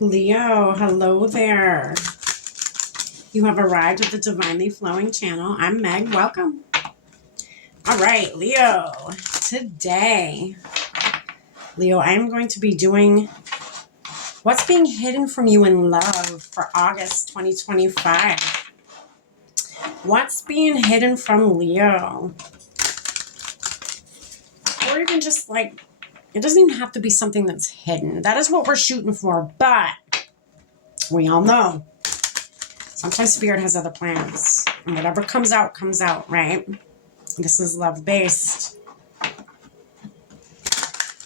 Leo, hello there. You have arrived at the Divinely Flowing channel. I'm Meg. Welcome. All right, Leo. Today, Leo, I'm going to be doing what's being hidden from you in love for August 2025. What's being hidden from Leo? Or even just like, it doesn't even have to be something that's hidden. That is what we're shooting for, but we all know sometimes Spirit has other plans. And whatever comes out, right? This is love-based.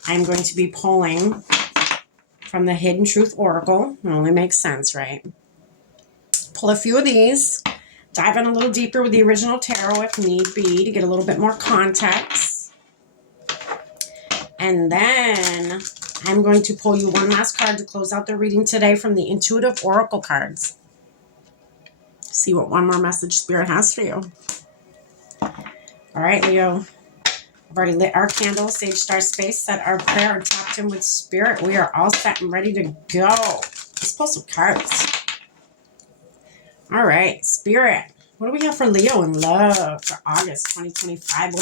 I'm going to be pulling from the Hidden Truth Oracle. It only makes sense, right? Pull a few of these. Dive in a little deeper with the original tarot if need be to get a little bit more context. And then I'm going to pull you one last card to close out the reading today from the Intuitive Oracle cards. See what one more message Spirit has for you. All right, Leo. I've already lit our candle, sage star space, set our prayer, and tapped in with Spirit. We are all set and ready to go. Let's pull some cards. All right, Spirit. What do we have for Leo in love for August 2025?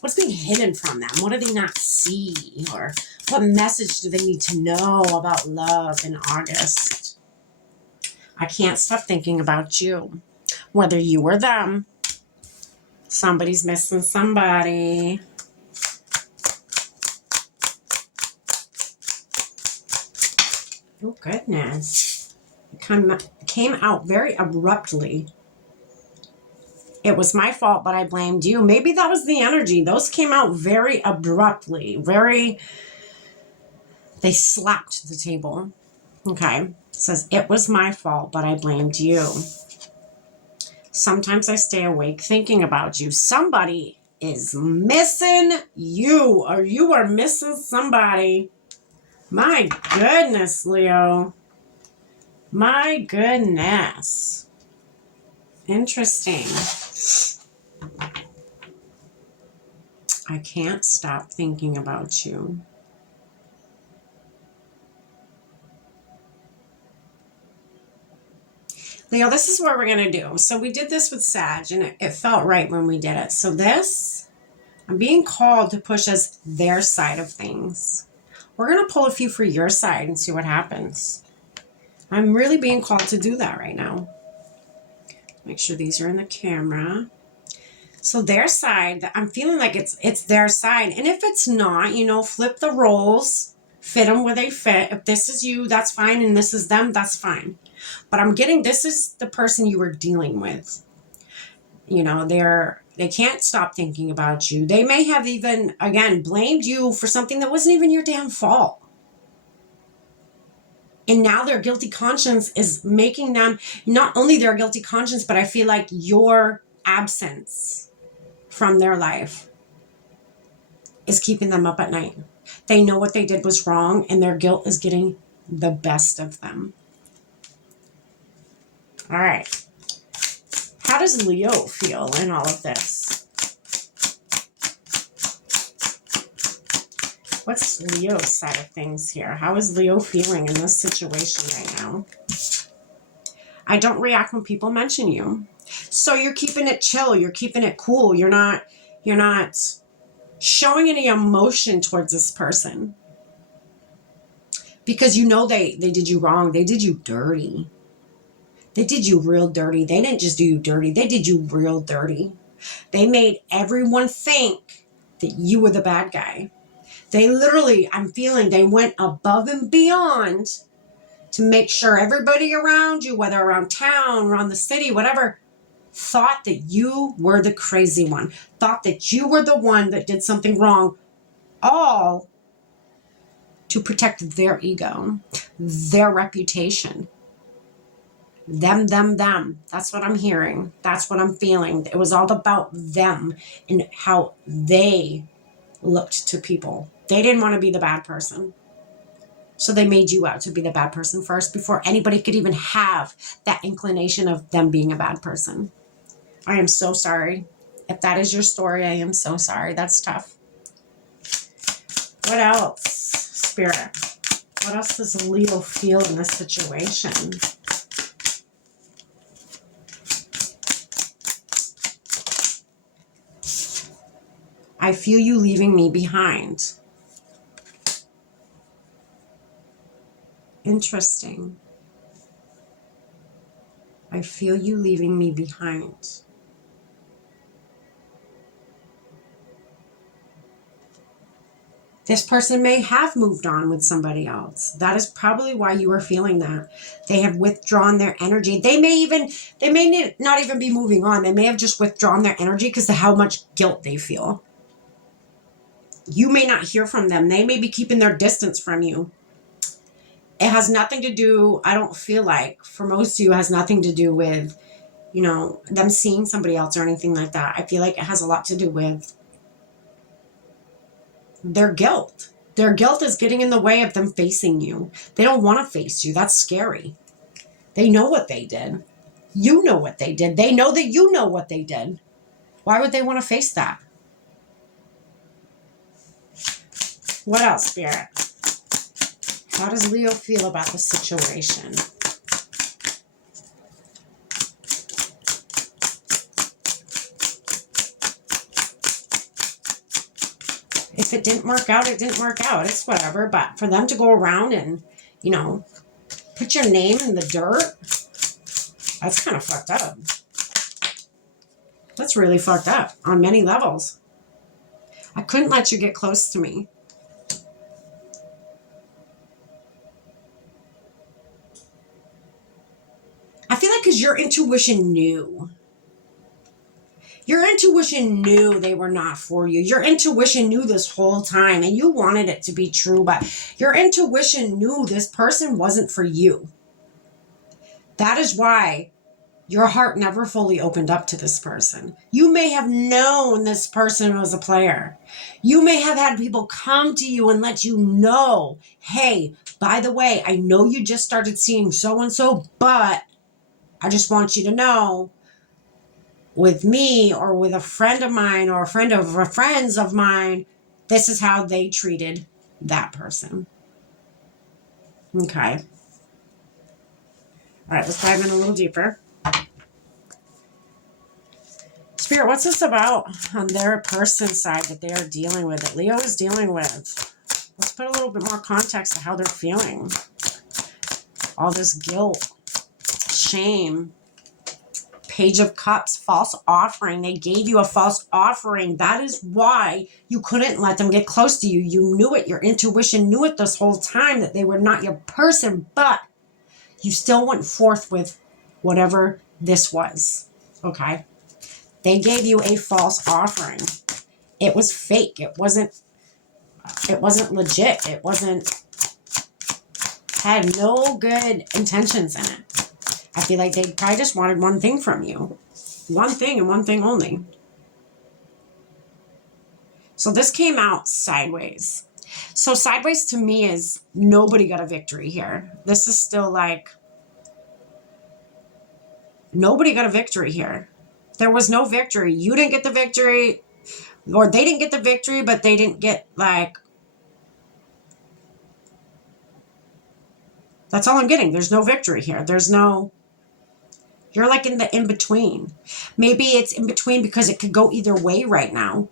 What's being hidden from them? What do they not see? Or what message do they need to know about love in August? I can't stop thinking about you. Whether you or them, somebody's missing somebody. Oh, goodness. It came out very abruptly. It was my fault, but I blamed you. Maybe that was the energy. Those came out very abruptly. They slapped the table. Okay. It says, it was my fault, but I blamed you. Sometimes I stay awake thinking about you. Somebody is missing you, or you are missing somebody. My goodness, Leo. My goodness. Interesting. I can't stop thinking about you. Leo, this is what we're going to do. So we did this with Sag, and it felt right when we did it. So this, I'm being called to push us their side of things. We're going to pull a few for your side and see what happens. I'm really being called to do that right now. Make sure these are in the camera. So their side, I'm feeling like it's their side. And if it's not, flip the roles, fit them where they fit. If this is you, that's fine. And this is them, that's fine. But I'm getting, this is the person you were dealing with. They can't stop thinking about you. They may have even, again, blamed you for something that wasn't even your damn fault. And now their guilty conscience is making them, not only their guilty conscience, but I feel like your absence from their life is keeping them up at night. They know what they did was wrong, and their guilt is getting the best of them. All right. How does Leo feel in all of this? What's Leo's side of things here? How is Leo feeling in this situation right now? I don't react when people mention you. So you're keeping it chill. You're keeping it cool. You're not showing any emotion towards this person. Because they did you wrong. They did you dirty. They did you real dirty. They didn't just do you dirty. They did you real dirty. They made everyone think that you were the bad guy. They literally, I'm feeling they went above and beyond to make sure everybody around you, whether around town, around the city, whatever, thought that you were the crazy one, thought that you were the one that did something wrong, all to protect their ego, their reputation. Them. That's what I'm hearing. That's what I'm feeling. It was all about them and how they looked to people. They didn't want to be the bad person. So they made you out to be the bad person first before anybody could even have that inclination of them being a bad person. I am so sorry. If that is your story, I am so sorry. That's tough. What else, Spirit? What else does Leo feel in this situation? I feel you leaving me behind. Interesting. I feel you leaving me behind. This person may have moved on with somebody else. That is probably why you are feeling that. They have withdrawn their energy. They may not even be moving on. They may have just withdrawn their energy because of how much guilt they feel. You may not hear from them. They may be keeping their distance from you. It has nothing to do, I don't feel like, for most of you, it has nothing to do with, you know, them seeing somebody else or anything like that. I feel like it has a lot to do with their guilt. Their guilt is getting in the way of them facing you. They don't want to face you. That's scary. They know what they did. You know what they did. They know that you know what they did. Why would they want to face that? What else, Spirit? How does Leo feel about the situation? If it didn't work out, it didn't work out. It's whatever. But for them to go around and, you know, put your name in the dirt, that's kind of fucked up. That's really fucked up on many levels. I couldn't let you get close to me. I feel like because your intuition knew. Your intuition knew they were not for you. Your intuition knew this whole time, and you wanted it to be true, but your intuition knew this person wasn't for you. That is why your heart never fully opened up to this person. You may have known this person was a player. You may have had people come to you and let you know, hey, by the way, I know you just started seeing so-and-so, but I just want you to know, with me or with a friend of mine or a friend of friends of mine, this is how they treated that person. Okay. All right, let's dive in a little deeper. Spirit, what's this about on their person side that they are dealing with, that Leo is dealing with? Let's put a little bit more context to how they're feeling. All this guilt, shame, Page of Cups, false offering. They gave you a false offering. That is why you couldn't let them get close to you. You knew it. Your intuition knew it this whole time that they were not your person, but you still went forth with whatever this was. Okay? They gave you a false offering. It was fake. It wasn't legit. It had no good intentions in it. I feel like they probably just wanted one thing from you. One thing and one thing only. So this came out sideways. So sideways to me is nobody got a victory here. This is still like nobody got a victory here. There was no victory. You didn't get the victory, or they didn't get the victory, but they didn't get like... That's all I'm getting. There's no victory here. There's no... You're like in the in-between. Maybe it's in between because it could go either way right now.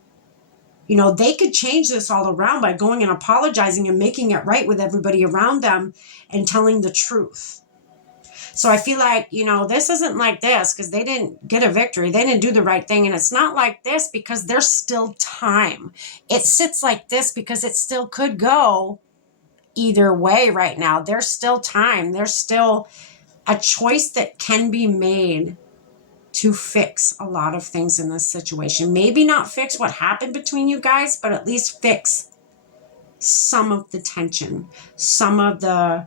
You know, they could change this all around by going and apologizing and making it right with everybody around them and telling the truth. So I feel like, you know, this isn't like this because they didn't get a victory. They didn't do the right thing. And it's not like this because there's still time. It sits like this because it still could go either way right now. There's still time. There's still a choice that can be made to fix a lot of things in this situation. Maybe not fix what happened between you guys, but at least fix some of the tension, some of the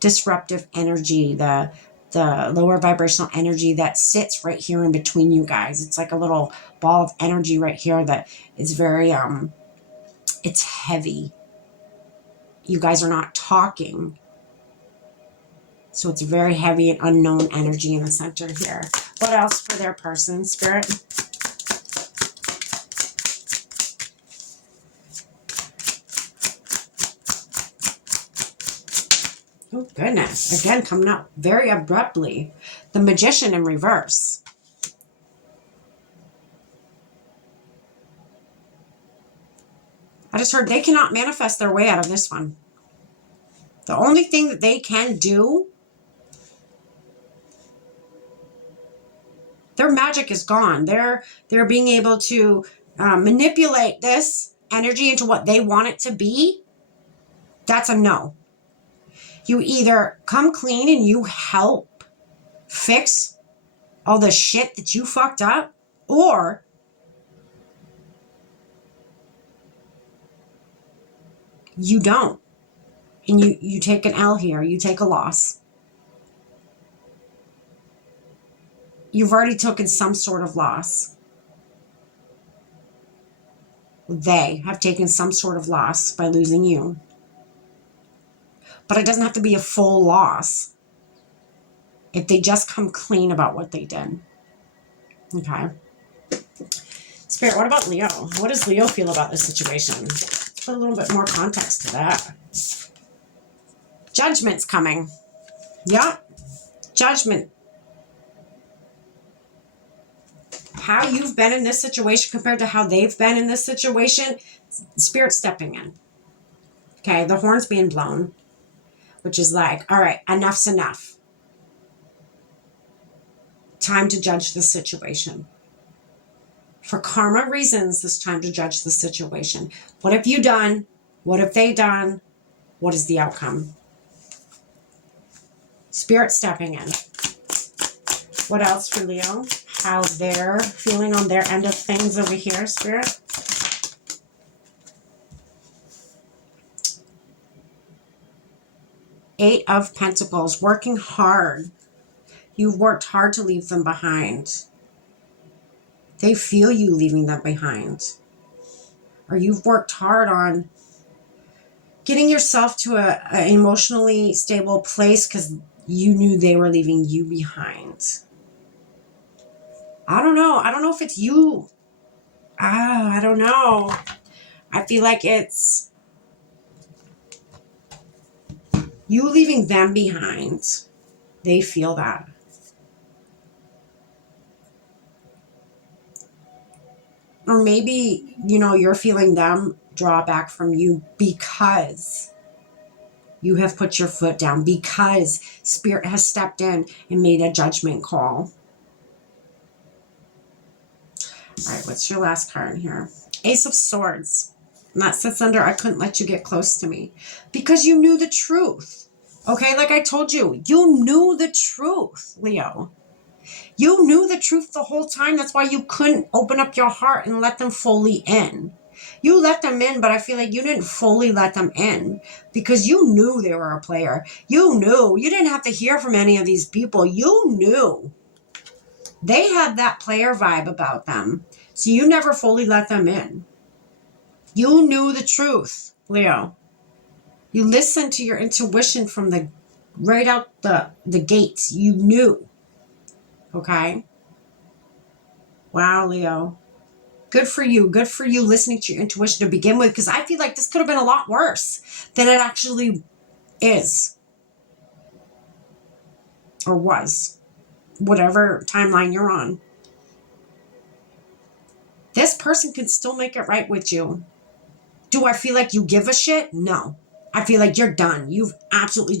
disruptive energy, the lower vibrational energy that sits right here in between you guys. It's like a little ball of energy right here that is very, it's heavy. You guys are not talking. So it's very heavy and unknown energy in the center here. What else for their person, Spirit? Oh, goodness. Again, coming up very abruptly. The Magician in reverse. I just heard they cannot manifest their way out of this one. The only thing that they can do, their magic is gone. They're being able to manipulate this energy into what they want it to be. That's a no. You either come clean and you help fix all the shit that you fucked up, or you don't. And you take an L here. You take a loss. You've already taken some sort of loss. They have taken some sort of loss by losing you. But it doesn't have to be a full loss if they just come clean about what they did. Okay. Spirit, what about Leo? What does Leo feel about this situation? Let's put a little bit more context to that. Judgment's coming. Yep. Judgment. How you've been in this situation compared to how they've been in this situation, Spirit stepping in. Okay, the horn's being blown, which is like, all right, enough's enough. Time to judge the situation. For karma reasons, it's time to judge the situation. What have you done? What have they done? What is the outcome? Spirit stepping in. What else for Leo? How they're feeling on their end of things over here, Spirit. Eight of Pentacles, working hard. You've worked hard to leave them behind. They feel you leaving them behind. Or you've worked hard on getting yourself to an emotionally stable place because you knew they were leaving you behind. I don't know. I don't know if it's you. I don't know. I feel like it's you leaving them behind. They feel that. Or maybe, you're feeling them draw back from you because you have put your foot down, because Spirit has stepped in and made a judgment call. All right, what's your last card here? Ace of Swords. And that sits under, I couldn't let you get close to me. Because you knew the truth. Okay, like I told you, you knew the truth, Leo. You knew the truth the whole time. That's why you couldn't open up your heart and let them fully in. You let them in, but I feel like you didn't fully let them in because you knew they were a player. You knew. You didn't have to hear from any of these people. You knew. They had that player vibe about them. So you never fully let them in. You knew the truth, Leo. You listened to your intuition from right out the gates. You knew. Okay? Wow, Leo. Good for you. Good for you listening to your intuition to begin with, because I feel like this could have been a lot worse than it actually is. Or was. Whatever timeline you're on. This person can still make it right with you. Do I feel like you give a shit? No. I feel like you're done. You've absolutely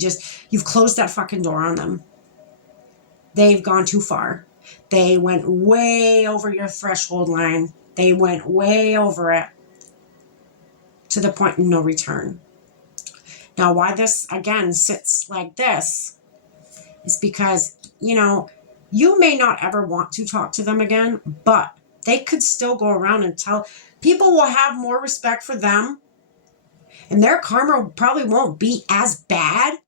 you've closed that fucking door on them. They've gone too far. They went way over your threshold line. They went way over it to the point of no return. Now, why this, again, sits like this is because, you may not ever want to talk to them again, but they could still go around and tell. People will have more respect for them, and their karma probably won't be as bad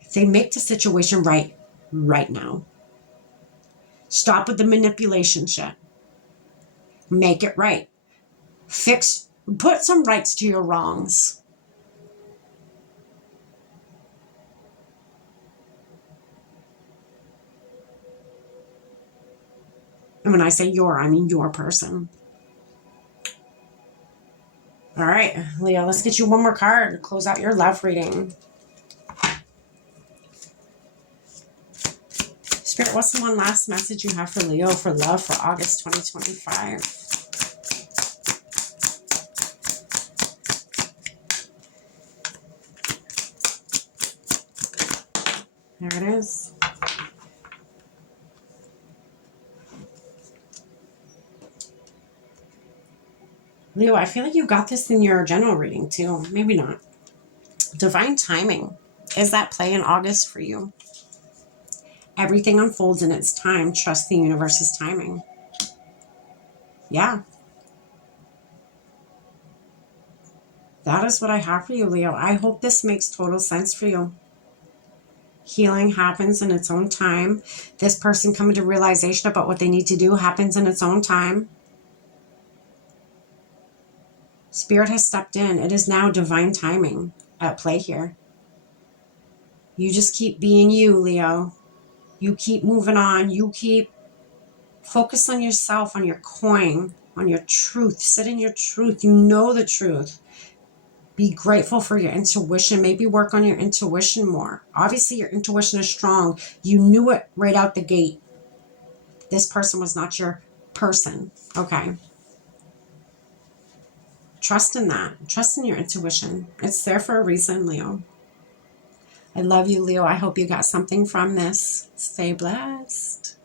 if they make the situation right now. Stop with the manipulation shit. Make it right. Put some rights to your wrongs. And when I say I mean your person. All right, Leo, let's get you one more card to close out your love reading. Spirit, what's the one last message you have for Leo for love for August 2025? There it is. Leo, I feel like you got this in your general reading too. Maybe not. Divine timing. Is that play in August for you? Everything unfolds in its time. Trust the universe's timing. Yeah. That is what I have for you, Leo. I hope this makes total sense for you. Healing happens in its own time. This person coming to realization about what they need to do happens in its own time. Spirit has stepped in. It is now divine timing at play here. You just keep being you, Leo. You keep moving on. You keep focus on yourself, on your coin, on your truth. Sit in your truth. You know the truth. Be grateful for your intuition. Maybe work on your intuition more. Obviously, your intuition is strong. You knew it right out the gate. This person was not your person. Okay. Trust in that. Trust in your intuition. It's there for a reason, Leo. I love you, Leo. I hope you got something from this. Stay blessed.